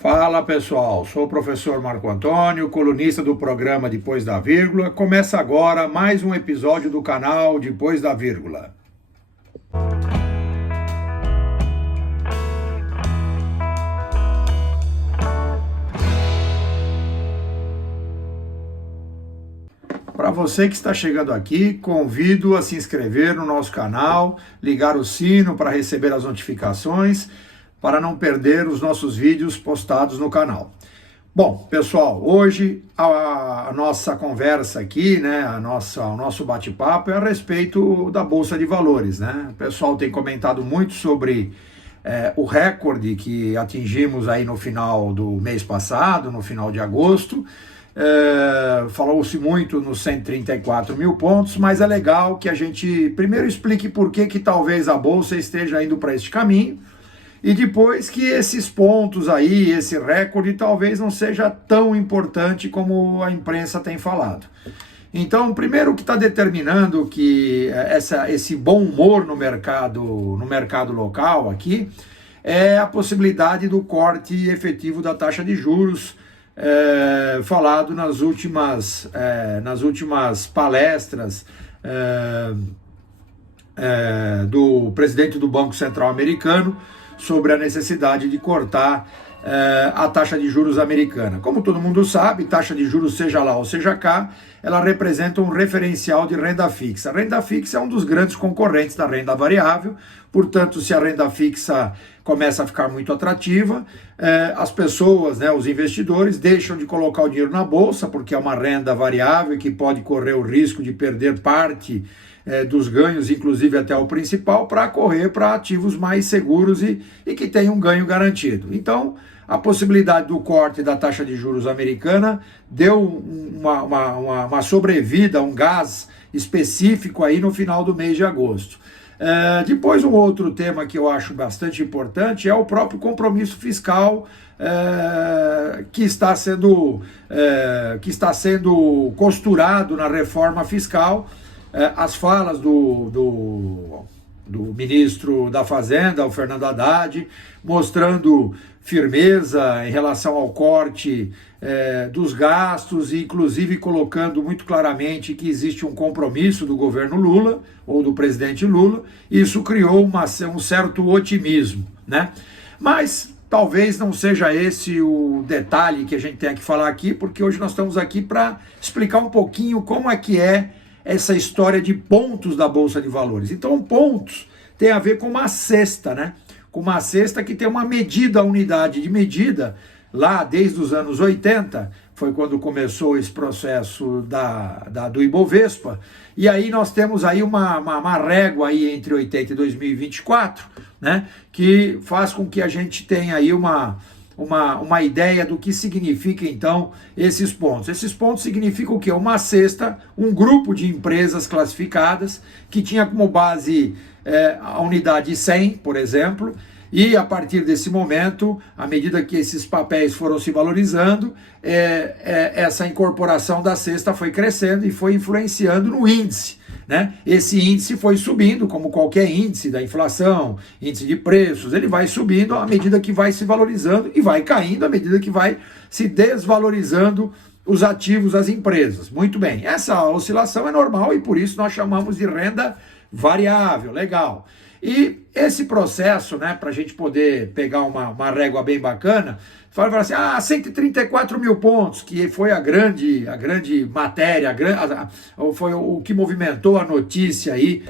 Fala pessoal, sou o professor Marco Antônio, colunista do programa Depois da Vírgula. Começa agora mais um episódio do canal Depois da Vírgula. Para você que está chegando aqui, convido a se inscrever no nosso canal, ligar o sino para receber as notificações, para não perder os nossos vídeos postados no canal. Bom, pessoal, hoje a nossa conversa aqui, né, o nosso bate-papo é a respeito da Bolsa de Valores, né? O pessoal tem comentado muito sobre o recorde que atingimos aí no final do mês passado, no final de agosto. Falou-se muito nos 134 mil pontos, mas é legal que a gente primeiro explique por que talvez a Bolsa esteja indo para este caminho, e depois que esses pontos aí, esse recorde, talvez não seja tão importante como a imprensa tem falado. Então, primeiro, o que está determinando que esse bom humor no mercado local aqui é a possibilidade do corte efetivo da taxa de juros, falado nas últimas palestras do presidente do Banco Central americano sobre a necessidade de cortar a taxa de juros americana. Como todo mundo sabe, taxa de juros, seja lá ou seja cá, ela representa um referencial de renda fixa. A renda fixa é um dos grandes concorrentes da renda variável, portanto, se a renda fixa começa a ficar muito atrativa, as pessoas, né, os investidores, deixam de colocar o dinheiro na bolsa, porque é uma renda variável que pode correr o risco de perder parte dos ganhos, inclusive até o principal, para correr para ativos mais seguros e que tenham um ganho garantido. Então, a possibilidade do corte da taxa de juros americana deu uma sobrevida, um gás específico aí no final do mês de agosto. Depois, um outro tema que eu acho bastante importante é o próprio compromisso fiscal que está sendo costurado na reforma fiscal. As falas do ministro da Fazenda, o Fernando Haddad, mostrando firmeza em relação ao corte dos gastos, e inclusive colocando muito claramente que existe um compromisso do governo Lula, ou do presidente Lula. Isso criou um certo otimismo, né? Mas talvez não seja esse o detalhe que a gente tem que falar aqui, porque hoje nós estamos aqui para explicar um pouquinho como é que é essa história de pontos da Bolsa de Valores. Então, pontos tem a ver com uma cesta, né? Com uma cesta que tem uma medida, unidade de medida, lá desde os anos 80, foi quando começou esse processo do Ibovespa, e aí nós temos aí uma régua aí entre 80 e 2024, né? Que faz com que a gente tenha aí uma ideia do que significa, então, esses pontos. Esses pontos significam o quê? Uma cesta, um grupo de empresas classificadas que tinha como base a unidade 100, por exemplo, e a partir desse momento, à medida que esses papéis foram se valorizando, essa incorporação da cesta foi crescendo e foi influenciando no índice, né? Esse índice foi subindo, como qualquer índice da inflação, índice de preços, ele vai subindo à medida que vai se valorizando e vai caindo à medida que vai se desvalorizando os ativos das empresas. Muito bem, essa oscilação é normal e por isso nós chamamos de renda variável, legal. E esse processo, né, para a gente poder pegar uma régua bem bacana, fala assim, 134 mil pontos, que foi a grande matéria, foi o que movimentou a notícia aí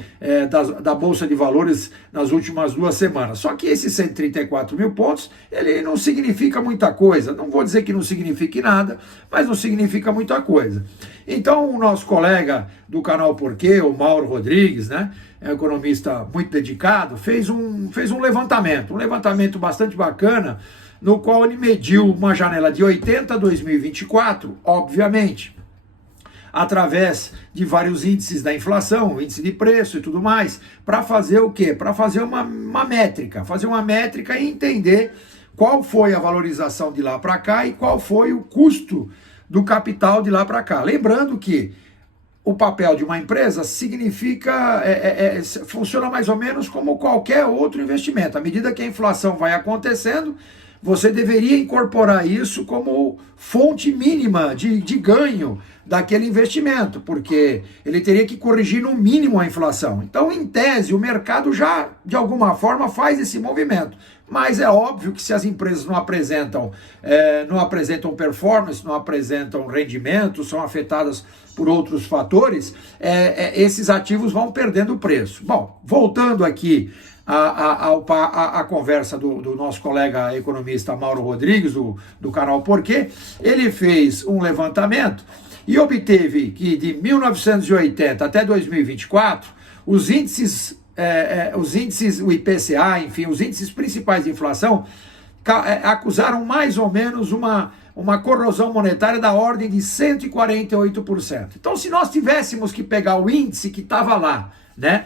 da Bolsa de Valores nas últimas 2 semanas. Só que esses 134 mil pontos, ele não significa muita coisa. Não vou dizer que não signifique nada, mas não significa muita coisa. Então, o nosso colega do canal Porquê, o Mauro Rodrigues, né, é um economista muito dedicado, fez um levantamento bastante bacana, no qual ele mediu uma janela de 80 a 2024, obviamente, através de vários índices da inflação, índice de preço e tudo mais, para fazer o quê? Para fazer uma métrica e entender qual foi a valorização de lá para cá e qual foi o custo do capital de lá para cá. Lembrando que o papel de uma empresa funciona mais ou menos como qualquer outro investimento. À medida que a inflação vai acontecendo, você deveria incorporar isso como fonte mínima de ganho daquele investimento, porque ele teria que corrigir no mínimo a inflação. Então, em tese, o mercado já, de alguma forma, faz esse movimento. Mas é óbvio que se as empresas não apresentam performance, não apresentam rendimento, são afetadas por outros fatores, esses ativos vão perdendo preço. Bom, voltando aqui a conversa do nosso colega economista Mauro Rodrigues, do canal Porquê, ele fez um levantamento e obteve que de 1980 até 2024, os índices, o IPCA, enfim, os índices principais de inflação, acusaram mais ou menos uma corrosão monetária da ordem de 148%. Então, se nós tivéssemos que pegar o índice que estava lá, né?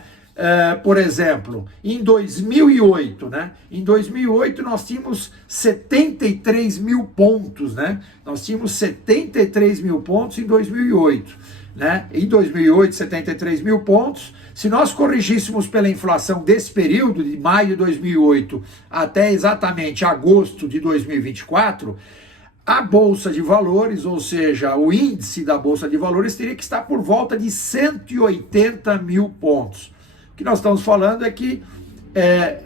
Por exemplo, em 2008, né? Em 2008 nós tínhamos 73 mil pontos, né? Nós tínhamos 73 mil pontos em 2008, né? Em 2008, 73 mil pontos. Se nós corrigíssemos pela inflação desse período, de maio de 2008 até exatamente agosto de 2024, a Bolsa de Valores, ou seja, o índice da Bolsa de Valores, teria que estar por volta de 180 mil pontos. O que nós estamos falando é que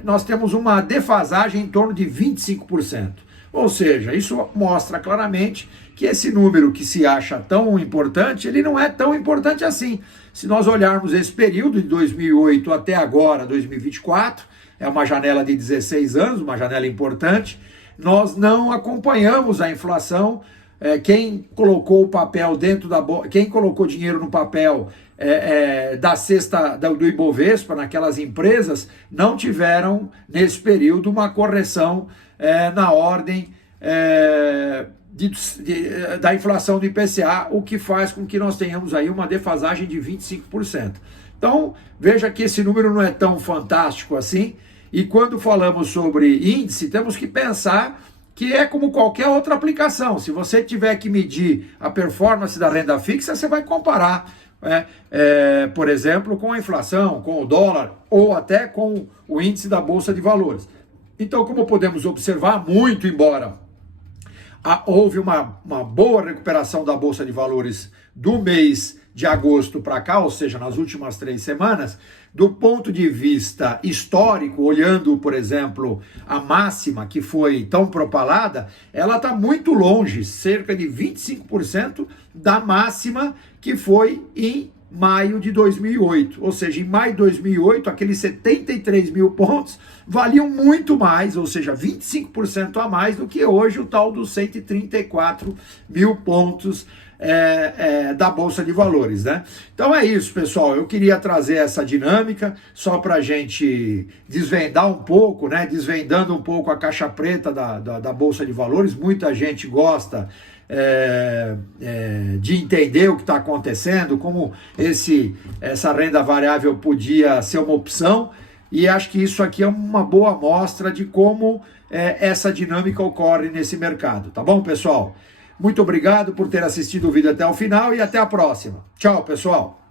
nós temos uma defasagem em torno de 25%. Ou seja, isso mostra claramente que esse número que se acha tão importante, ele não é tão importante assim. Se nós olharmos esse período de 2008 até agora, 2024, é uma janela de 16 anos, uma janela importante, nós não acompanhamos a inflação. Quem colocou o papel dentro da bolsa, quem colocou dinheiro no papel da cesta do Ibovespa, naquelas empresas, não tiveram nesse período uma correção na ordem da inflação do IPCA, o que faz com que nós tenhamos aí uma defasagem de 25%. Então, veja que esse número não é tão fantástico assim, e quando falamos sobre índice, temos que pensar que é como qualquer outra aplicação. Se você tiver que medir a performance da renda fixa, você vai comparar, por exemplo, com a inflação, com o dólar, ou até com o índice da Bolsa de Valores. Então, como podemos observar, muito embora houve uma boa recuperação da Bolsa de Valores do mês de agosto para cá, ou seja, nas últimas 3 semanas, do ponto de vista histórico, olhando, por exemplo, a máxima que foi tão propalada, ela está muito longe, cerca de 25% da máxima que foi em maio de 2008. Ou seja, em maio de 2008, aqueles 73 mil pontos valiam muito mais, ou seja, 25% a mais do que hoje o tal dos 134 mil pontos da Bolsa de Valores, né? Então é isso, pessoal. Eu queria trazer essa dinâmica só para a gente desvendar um pouco, né? Desvendando um pouco a caixa preta da Bolsa de Valores. Muita gente gosta de entender o que está acontecendo, como essa renda variável podia ser uma opção, e acho que isso aqui é uma boa amostra de como essa dinâmica ocorre nesse mercado, tá bom, pessoal? Muito obrigado por ter assistido o vídeo até o final e até a próxima. Tchau, pessoal!